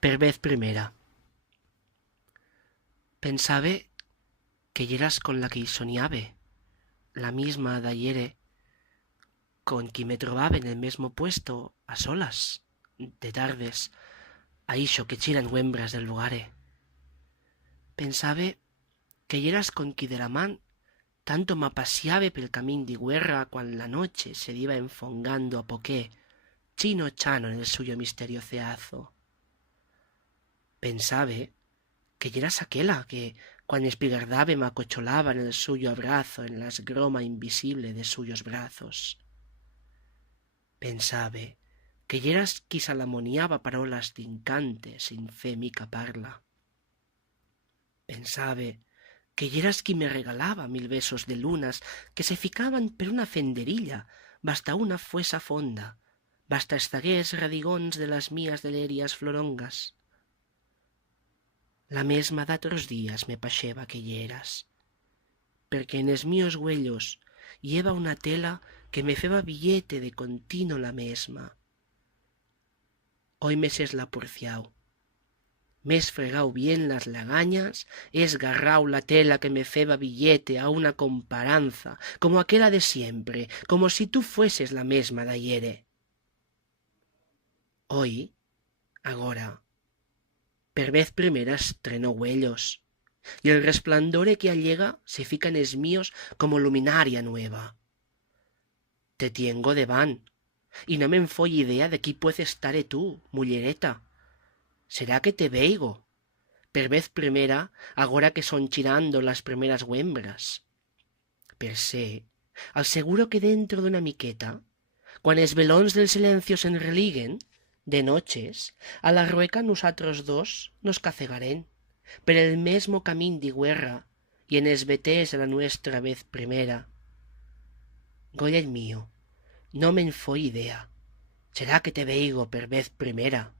Per vez primera. Pensaba que yeras con la que soniave, la misma d'ayere, con qui me trobava en el mesmo puesto, a solas, de tardes, a ixo que chiran huembras del lugare. Pensaba que yeras con qui de la man tanto m'apaciave pel camín di guerra cuan la noche se diva enfongando a poqué, chino chano en el suyo misterio ceazo. Pensaba que yeras aquela que, cuan espigardaba m'acocholaba en el suyo abrazo en la esgroma invisible de suyos brazos. Pensaba que yeras qui salamoniaba parolas d'incante sin fe mica parla. Pensaba que yeras qui me regalaba mil besos de lunas que se ficaban per una fenderilla basta una fuesa fonda, basta estagués radigons de las mías delerias florongas. La mesma d'atros días me paixeba que yeras, perquè en es míos güellos lleva una tela que me feba billete de contino la mesma. Hoy me s'es la porciau, m'hes fregau bien las lagañas, he esgarrau la tela que me feba billete a una comparanza, como aquela de siempre, como si tú fueses la mesma d'ayere. Hoy, agora, per vez primera estreno güellos, y el resplandore que allega se fica en es míos como luminaria nueva. Te tiengo devant, y no me'n foi idea de qui puez estare tú, mullereta. Será que te veigo, per vez primera, agora que son chirando las primeras huembras. Per sé, al seguro que dentro d'una miqueta, cuan es velons del silencio se'n religuen, de noches, a la rueca nosatros dos nos cacegaren, per el mesmo camín di guerra, y en es vetés de la nuestra vez primera. Goyell mío, no me'n foi idea. Será que te veigo per vez primera.